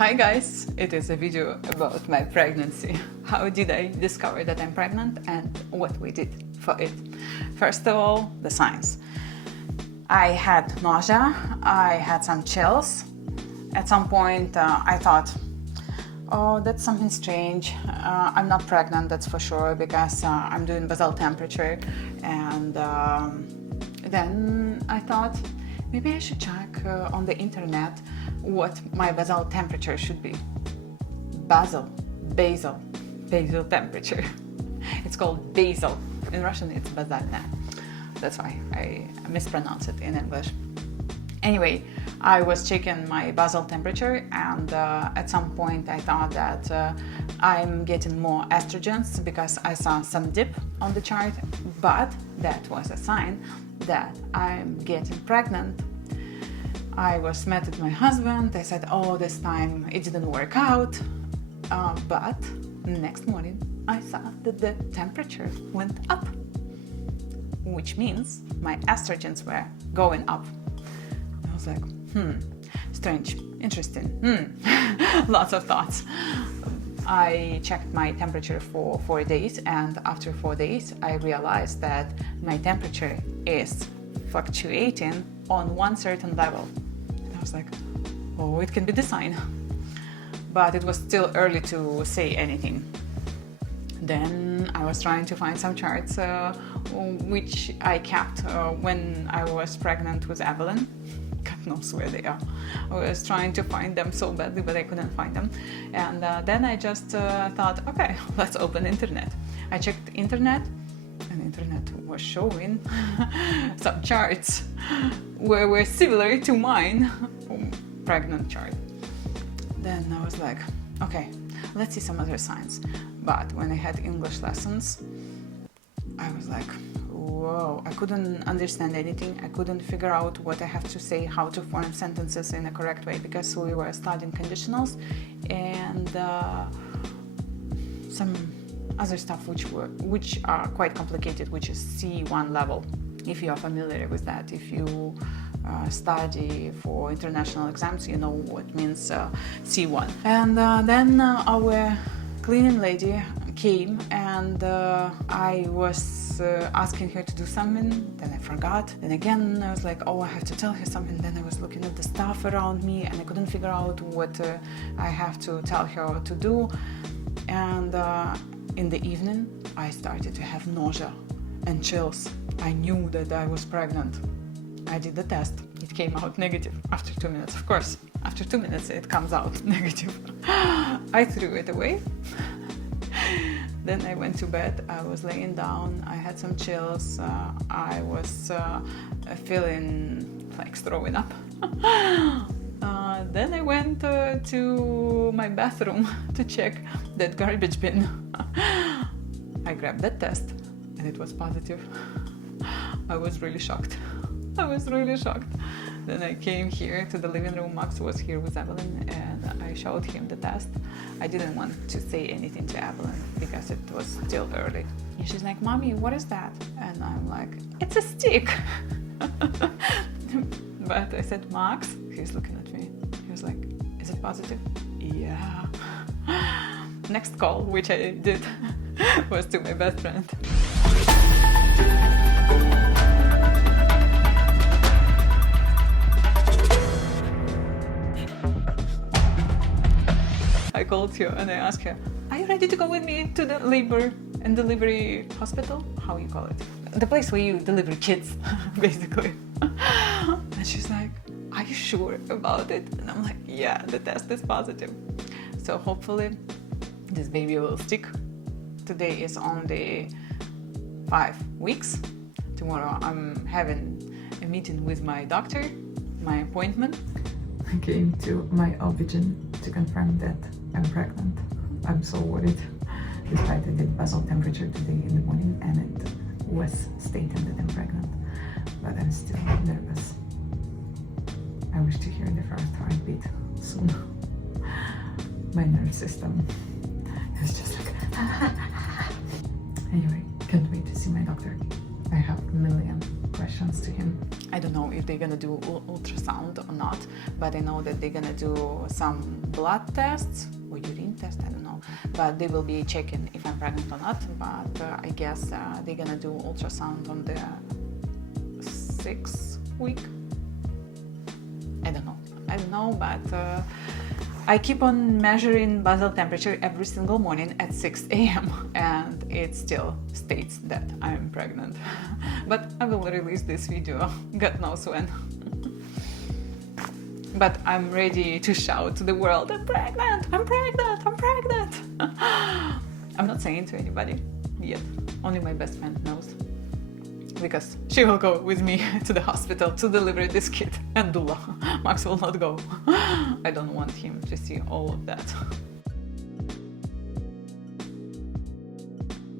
Hi guys, it is a video about my pregnancy. How did I discover that I'm pregnant and what we did for it. First of all, the signs. I had nausea, I had some chills. At some point I thought, oh, that's something strange. I'm not pregnant, that's for sure, because I'm doing basal temperature. And then I thought, maybe I should check on the internet what my basal temperature should be. Basal temperature. It's called basal. In Russian it's bazalna. That's why I mispronounce it in English. Anyway, I was checking my basal temperature, and at some point I thought that I'm getting more estrogens because I saw some dip on the chart, but that was a sign that I'm getting pregnant. I was mad at my husband. I said, oh, this time it didn't work out. But next morning I saw that the temperature went up, which means my estrogens were going up. I was like, strange, interesting, lots of thoughts. I checked my temperature for 4 days, and after 4 days I realized that my temperature is fluctuating on one certain level. And I was like, oh, it can be the sign. But it was still early to say anything. Then I was trying to find some charts which I kept when I was pregnant with Evelyn. God knows where they are. I was trying to find them so badly, but I couldn't find them. And then I just thought, okay, let's open internet. I checked the internet, and the internet was showing some charts were similar to mine, pregnant chart. Then I was like, okay, let's see some other signs. But when I had English lessons, I was like, whoa, I couldn't understand anything. I couldn't figure out what I have to say, how to form sentences in a correct way, because we were studying conditionals and some other stuff which are quite complicated, which is C1 level. If you are familiar with that, if you study for international exams, you know what means C1. And then our cleaning lady came, and I was asking her to do something, then I forgot. Then again I was like, oh, I have to tell her something. Then I was looking at the stuff around me and I couldn't figure out what I have to tell her to do. And in the evening I started to have nausea and chills. I knew that I was pregnant. I did the test. It came out negative after 2 minutes. Of course, after 2 minutes it comes out negative. I threw it away. Then I went to bed. I was laying down. I had some chills. I was feeling like throwing up. Then I went to my bathroom to check that garbage bin. I grabbed that test and it was positive. I was really shocked. Then I came here to the living room. Max was here with Evelyn and I showed him the test. I didn't want to say anything to Evelyn because it was still early. And she's like, Mommy, what is that? And I'm like, it's a stick. But I said, Max, he's looking at me. He was like, is it positive? Yeah. Next call, which I did, was to my best friend. I called her and I asked her, are you ready to go with me to the labor and delivery hospital? How you call it? The place where you deliver kids, basically. And she's like, are you sure about it? And I'm like, yeah, the test is positive. So hopefully this baby will stick. Today is only 5 weeks. Tomorrow I'm having a meeting with my doctor, my appointment. I came to my OB-GYN to confirm that I'm pregnant. I'm so worried. Despite I did basal temperature today in the morning and it was stating that I'm pregnant, but I'm still nervous. I wish to hear the first heartbeat soon. My nerve system is just like anyway, can't wait to see my doctor. I have a million questions to him. I don't know if they're gonna do ultrasound or not, but I know that they're gonna do some blood tests or urine test, I don't know, but they will be checking if I'm pregnant or not. But I guess they're gonna do ultrasound on the 6th week. I don't know, but I keep on measuring basal temperature every single morning at 6 a.m. and it still states that I'm pregnant. But I will release this video, God knows when. But I'm ready to shout to the world, I'm pregnant, I'm pregnant, I'm pregnant. I'm not saying to anybody yet, only my best friend knows. Because she will go with me to the hospital to deliver this kid, and doula. Max will not go. I don't want him to see all of that.